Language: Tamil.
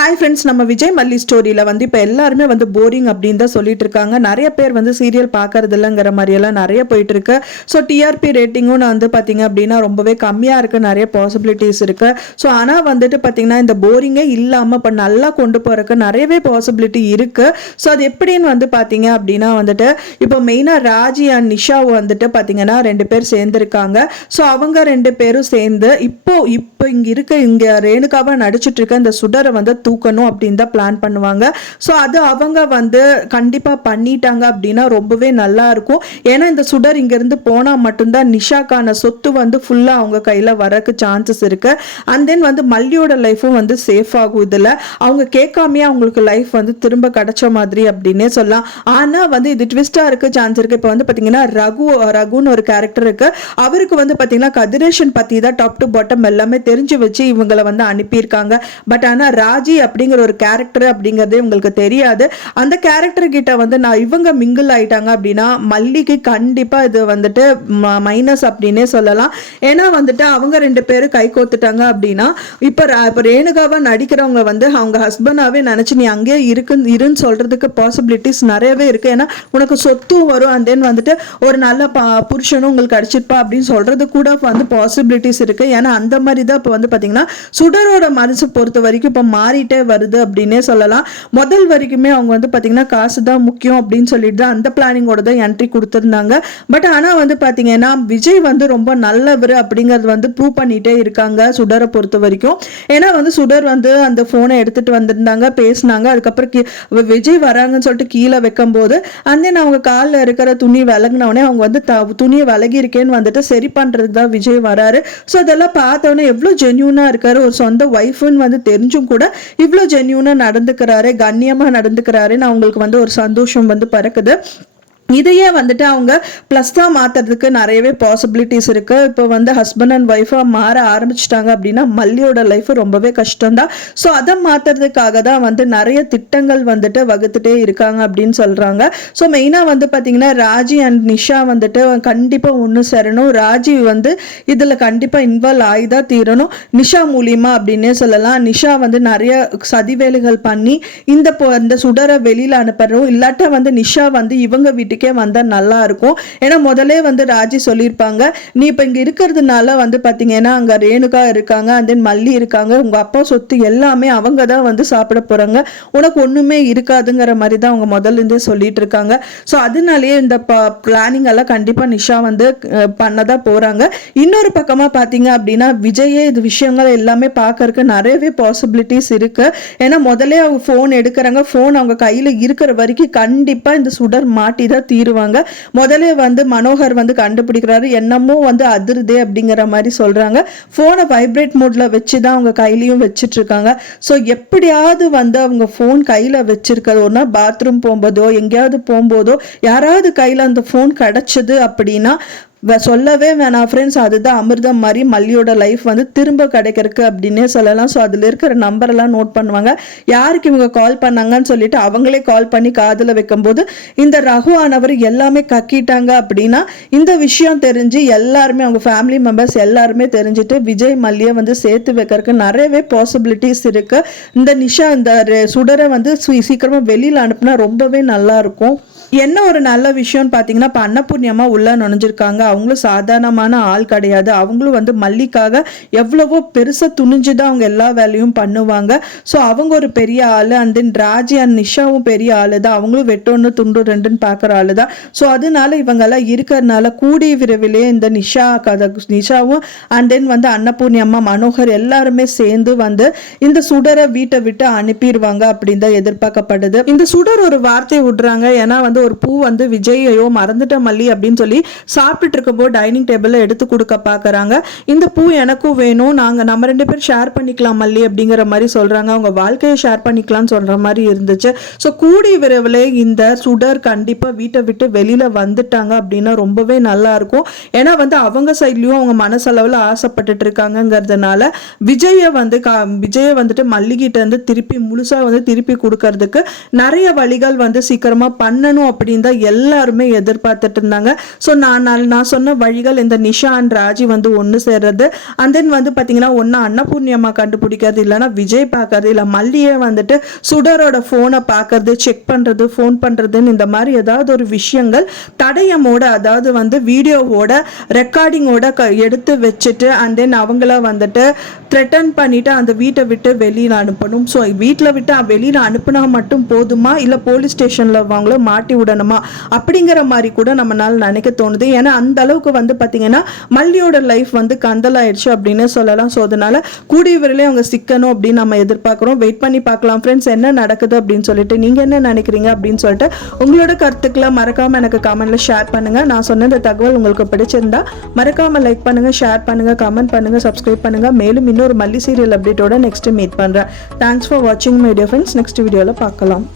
ஹாய் ஃப்ரெண்ட்ஸ், நம்ம விஜய் மல்லி ஸ்டோரியில் வந்து இப்போ எல்லாருமே வந்து போரிங் அப்படின்னு தான் சொல்லிட்டு இருக்காங்க. நிறைய பேர் வந்து சீரியல் பார்க்கறது இல்லைங்கிற மாதிரியெல்லாம் நிறைய போயிட்டு இருக்கு. ஸோ டிஆர்பி ரேட்டிங்கும் நான் வந்து பார்த்தீங்க அப்படின்னா ரொம்பவே கம்மியாக இருக்குது, நிறைய பாசிபிலிட்டிஸ் இருக்குது. ஸோ ஆனால் வந்துட்டு பார்த்தீங்கன்னா இந்த போரிங்கே இல்லாமல் இப்போ நல்லா கொண்டு போகிறதுக்கு நிறையவே பாசிபிலிட்டி இருக்குது. ஸோ அது எப்படின்னு வந்து பார்த்தீங்க அப்படின்னா வந்துட்டு இப்போ மெயினாக ராஜி அண்ட் நிஷாவை வந்துட்டு பார்த்தீங்கன்னா 2 பேர் சேர்ந்துருக்காங்க. ஸோ அவங்க 2 பேரும் சேர்ந்து இப்போ இங்கே ரேணுகாவை நடிச்சிட்டு இருக்க இந்த சுடரை வந்து தூக்கணும் அப்படின்னு தான் பிளான் பண்ணுவாங்க. ஸோ அது அவங்க வந்து கண்டிப்பாக பண்ணிட்டாங்க அப்படின்னா ரொம்பவே நல்லா இருக்கும். ஏன்னா இந்த சுடர் இங்கேருந்து போனால் மட்டும்தான் நிஷாக்கான சொத்து வந்து ஃபுல்லாக அவங்க கையில் வரக்கு சான்சஸ் இருக்கு. அண்ட் தென் வந்து மல்லியோட லைஃபும் வந்து சேஃப் ஆகும். இதில் அவங்க கேட்காமையே அவங்களுக்கு லைஃப் வந்து திரும்ப கிடைச்ச மாதிரி அப்படின்னே சொல்லலாம். ஆனால் வந்து இது ட்விஸ்டாக இருக்க சான்ஸ் இருக்கு. இப்போ வந்து பார்த்தீங்கன்னா ரகுன்னு ஒரு கேரக்டர் இருக்கு. அவருக்கு வந்து பார்த்தீங்கன்னா கதிரேஷன் பற்றி தான் டாப் டு பாட்டம் எல்லாமே தெரிஞ்சு வச்சு இவங்களை வந்து அனுப்பியிருக்காங்க. பட் ஆனால் ராஜி அப்படிங்கிற ஒரு கேரக்டர் அப்படிங்கிறதே உங்களுக்கு தெரியாது. அந்த கேரக்டர் கிட்ட வந்து இவங்க மிங்கிள் ஆயிட்டாங்க அப்படின்னா மல்லிக்கு கண்டிப்பா இது வந்துட்டு மைனஸ் அப்படின்னே சொல்லலாம். ஏன்னா வந்துட்டு அவங்க 2 பேரும் கை கோத்துட்டாங்க அப்படின்னா இப்ப ரேணுகாவா நடிக்கிறவங்க வந்து அவங்க ஹஸ்பண்டாவே நினைச்சு நீ அங்கே இருன்னு சொல்றதுக்கு பாசிபிலிட்டிஸ் நிறையவே இருக்கு. ஏன்னா உனக்கு சொத்தும் வரும், அண்ட் தென் வந்துட்டு ஒரு நல்ல புருஷனும் உங்களுக்கு அடிச்சிருப்பா அப்படின்னு சொல்றது கூட வந்து பாசிபிலிட்டிஸ் இருக்கு. ஏன்னா அந்த மாதிரி தான் இப்போ வந்து பாத்தீங்கன்னா சுடரோட மனசு பொறுத்த வரைக்கும் இப்போ மாறிட்டே வருது அப்படின்னே சொல்லலாம். முதல் வரைக்குமே அவங்க வந்து பாத்தீங்கன்னா காசு தான் முக்கியம் அப்படின்னு சொல்லிட்டு தான் அந்த பிளானிங்கோட தான் என்ட்ரி கொடுத்துருந்தாங்க. பட் ஆனா வந்து பாத்தீங்கன்னா விஜய் வந்து ரொம்ப நல்லவர் அப்படிங்கறது வந்து ப்ரூவ் பண்ணிட்டே இருக்காங்க சுடரை பொறுத்த வரைக்கும். ஏன்னா வந்து சுடர் வந்து அந்த போனை எடுத்துட்டு வந்திருந்தாங்க, பேசினாங்க. அதுக்கப்புறம் விஜய் வராங்கன்னு சொல்லிட்டு கீழே வைக்கும் போது அந்த அவங்க காலில் இருக்கிற துணி விலகினவுடனே அவங்க வந்து துணியை விலகி இருக்கேன்னு வந்துட்டு சரி பண்றதுக்கு தான் விஜய் வராரு. ஸோ அதெல்லாம் பார்த்தோன்னே எவ்வளோ ஜென்யூனா இருக்காரு. ஒரு சொந்த ஒய்ஃப்னு வந்து தெரிஞ்சும் கூட இவ்வளோ ஜென்யூனா நடந்துக்கிறாரு, கண்ணியமா நடந்துக்கிறாருன்னு அவங்களுக்கு வந்து ஒரு சந்தோஷம் வந்து பறக்குது. இதையே வந்துட்டு அவங்க ப்ளஸ் தான் மாற்றுறதுக்கு நிறையவே பாசிபிலிட்டிஸ் இருக்குது. இப்போ வந்து ஹஸ்பண்ட் அண்ட் ஒய்ஃபாக மாற ஆரம்பிச்சிட்டாங்க அப்படின்னா மல்லியோட லைஃப் ரொம்பவே கஷ்டம்தான். ஸோ அதை மாற்றுறதுக்காக தான் வந்து நிறைய திட்டங்கள் வந்துட்டு வகுத்துட்டே இருக்காங்க அப்படின்னு சொல்கிறாங்க. ஸோ மெயினாக வந்து பார்த்திங்கன்னா ராஜி அண்ட் நிஷா வந்துட்டு கண்டிப்பாக ஒன்று சேரணும். ராஜி வந்து இதில் கண்டிப்பாக இன்வால்வ் ஆகிதான் தீரணும், நிஷா மூலியமாக அப்படின்னே சொல்லலாம். நிஷா வந்து நிறைய சதிவேலைகள் பண்ணி இந்த சுடரை வெளியில் அனுப்புறோம். இல்லாட்டா வந்து நிஷா வந்து இவங்க வீட்டுக்கு வந்தா நல்லா இருக்கும். ஏன்னா முதலே வந்து ராஜி சொல்லியிருப்பாங்க, நீ இப்ப இங்க இருக்கிறதுனால வந்து பாத்தீங்கன்னா அங்க ரேணுகா இருக்காங்க, அண்ட் தென் மல்லி இருக்காங்க, உங்க அப்பா சொத்து எல்லாமே அவங்க தான் வந்து சாப்பிட போறாங்க, உனக்கு ஒண்ணுமே இருக்காதுங்கிற மாதிரி தான் அவங்க முதல்ல இருந்தே சொல்லிட்டு இருக்காங்க. ஸோ அதனாலேயே இந்த பிளானிங் எல்லாம் கண்டிப்பா நிஷா வந்து பண்ணதான் போறாங்க. இன்னொரு பக்கமா பாத்தீங்க அப்படின்னா விஜயே இது விஷயங்கள் எல்லாமே பார்க்கறதுக்கு நிறையவே பாசிபிலிட்டிஸ் இருக்கு. ஏன்னா முதலே அவங்க போன் எடுக்கிறாங்க, போன் அவங்க கையில இருக்கிற வரைக்கும் கண்டிப்பா இந்த சுடர் மாட்டி தான் தீருவாங்க. முதல்ல வந்து மனோகர் வந்து கண்டுபிடிக்கிறாரு, என்னமோ வந்து அதிருதே அப்படிங்கிற மாதிரி சொல்றாங்க. போனை வைப்ரேட் மோட்ல வச்சுதான் அவங்க கையிலயும் வச்சிட்டு இருக்காங்க. ஸோ எப்படியாவது வந்து அவங்க போன் கையில வச்சிருக்கிறது, ஒன்னா பாத்ரூம் போகும்போதோ எங்கேயாவது போகும்போதோ யாராவது கையில அந்த போன் கிடைச்சது அப்படின்னா சொல்லவே வேணாம் ஃப்ரெண்ட்ஸ், அதுதான் அமிர்தம் மாதிரி மல்லியோட லைஃப் வந்து திரும்ப கிடைக்கிறதுக்கு அப்படின்னே சொல்லலாம். ஸோ அதில் இருக்கிற நம்பரெல்லாம் நோட் பண்ணுவாங்க, யாருக்கு இவங்க கால் பண்ணாங்கன்னு சொல்லிட்டு அவங்களே கால் பண்ணி காதில் வைக்கும்போது இந்த ரகு ஆனவர் எல்லாமே கக்கிட்டாங்க அப்படின்னா இந்த விஷயம் தெரிஞ்சு எல்லாருமே அவங்க ஃபேமிலி மெம்பர்ஸ் எல்லாருமே தெரிஞ்சுட்டு விஜய் மல்லியை வந்து சேர்த்து வைக்கிறதுக்கு நிறையவே பாசிபிலிட்டிஸ் இருக்கு. இந்த நிஷா இந்த சுடரை வந்து சீக்கிரமா வெளியில் அனுப்புனா ரொம்பவே நல்லா இருக்கும். என்ன ஒரு நல்ல விஷயம்னு பார்த்தீங்கன்னா இப்போ அன்னபூர்ணியமா உள்ள நுழைஞ்சிருக்காங்க. அவங்களும் சாதாரணமான ஆள் கிடையாது. அவங்களும் வந்து மல்லிக்காக எவ்வளவோ பெருசாக துணிஞ்சுதான் அவங்க எல்லா வேலையும் பண்ணுவாங்க. ஸோ அவங்க ஒரு பெரிய ஆள். அண்ட் தென் ராஜி அண்ட் நிஷாவும் பெரிய ஆள் தான். அவங்களும் வெட்டொன்று துண்டு ரெண்டுன்னு பார்க்குற ஆள் தான். ஸோ அதனால இவங்கெல்லாம் இருக்கிறதுனால கூடிய விரைவிலே இந்த நிஷாவும் அண்ட் தென் வந்து அன்னபூர்ணியம்மா மனோகர் எல்லாருமே சேர்ந்து வந்து இந்த சுடரை வீட்டை விட்டு அனுப்பிடுவாங்க அப்படின்னு தான் எதிர்பார்க்கப்படுது. இந்த சுடர் ஒரு வார்த்தையை விடுறாங்க, ஏன்னா வந்து ஒரு பூ வந்து விஜயையோ மறந்துட்ட மல்லி அப்படின்னு சொல்லி சாப்பிட்டு இருக்கும்போது டைனிங் டேபிள்ல எடுத்து கொடுக்க பாக்குறாங்க. இந்த பூ எனக்கும் வேணும், நம்ம 2 பேர் ஷேர் பண்ணிக்கலாம் மல்லி அப்படிங்கிற மாதிரி சொல்றாங்க. அவங்க வாழ்க்கையை ஷேர் பண்ணிக்கலாம்னு சொல்ற மாதிரி இருந்துச்சு. ஸோ கூடிய விரைவில் இந்த சுடர் கண்டிப்பா வீட்டை விட்டு வெளியில வந்துட்டாங்க அப்படின்னா ரொம்பவே நல்லா இருக்கும். ஏன்னா வந்து அவங்க சைட்லயும் அவங்க மனசளவில் ஆசைப்பட்டுட்டு இருக்காங்கிறதுனால விஜயை வந்துட்டு மல்லிகிட்ட இருந்து திருப்பி முழுசா வந்து திருப்பி கொடுக்கறதுக்கு நிறைய வழிகள் வந்து சீக்கிரமா பண்ணணும் அப்படின்னு தான் எல்லாருமே எதிர்பார்த்துட்டு இருந்தாங்க. ஸோ நான் சொன்ன வழிகள் இந்த நிஷா அண்ட் ராஜி வந்து ஒன்று சேர்றது அண்ட் தென் வந்து பார்த்தீங்கன்னா ஒன்று அன்னபூர்ணியம்மா கண்டுபிடிக்கிறது, இல்லைன்னா விஜய் பார்க்கறது, இல்லை மல்லியே வந்துட்டு சுடரோட ஃபோனை பார்க்கறது, செக் பண்ணுறது, ஃபோன் பண்ணுறதுன்னு இந்த மாதிரி ஏதாவது ஒரு விஷயங்கள் தடயமோட, அதாவது வந்து வீடியோவோட ரெக்கார்டிங்கோட எடுத்து வச்சுட்டு அண்ட் தென் அவங்கள வந்துட்டு த்ரெட்டன் பண்ணிட்டு அந்த வீட்டை விட்டு வெளியில் அனுப்பணும். ஸோ வீட்டில் விட்டு வெளியில் அனுப்புனா மட்டும் போதுமா, இல்லை போலீஸ் ஸ்டேஷனில் அவங்கள மாட்டி விடணுமா அப்படிங்கிற மாதிரி கூட நம்மளால நினைக்க தோணுது. ஏன்னா அந்த அளவுக்கு வந்து பார்த்தீங்கன்னா மல்லியோட லைஃப் வந்து கந்தலாயிடுச்சு அப்படின்னு சொல்லலாம். ஸோ அதனால கூடிய விரையிலே அவங்க சிக்கணும் அப்படின்னு நம்ம எதிர்பார்க்குறோம். வெயிட் பண்ணி பார்க்கலாம் ஃப்ரெண்ட்ஸ் என்ன நடக்குது அப்படின்னு சொல்லிட்டு. நீங்கள் என்ன நினைக்கிறீங்க அப்படின்னு சொல்லிட்டு உங்களோட கருத்துக்களை மறக்காமல் எனக்கு கமெண்ட்ல ஷேர் பண்ணுங்கள். நான் சொன்ன இந்த தகவல் உங்களுக்கு பிடிச்சிருந்தா மறக்காமல் லைக் பண்ணுங்கள், ஷேர் பண்ணுங்கள், கமெண்ட் பண்ணுங்கள், சப்ஸ்கிரைப் பண்ணுங்கள். மேலும் இன்னொரு மல்லி சீரியல் அப்டேட்டோட நெக்ஸ்ட் மீட் பண்ணுறேன். தேங்க்ஸ் ஃபார் வாட்சிங் மை டியர் ஃப்ரெண்ட்ஸ். நெக்ஸ்ட் வீடியோவில் பார்க்கலாம்.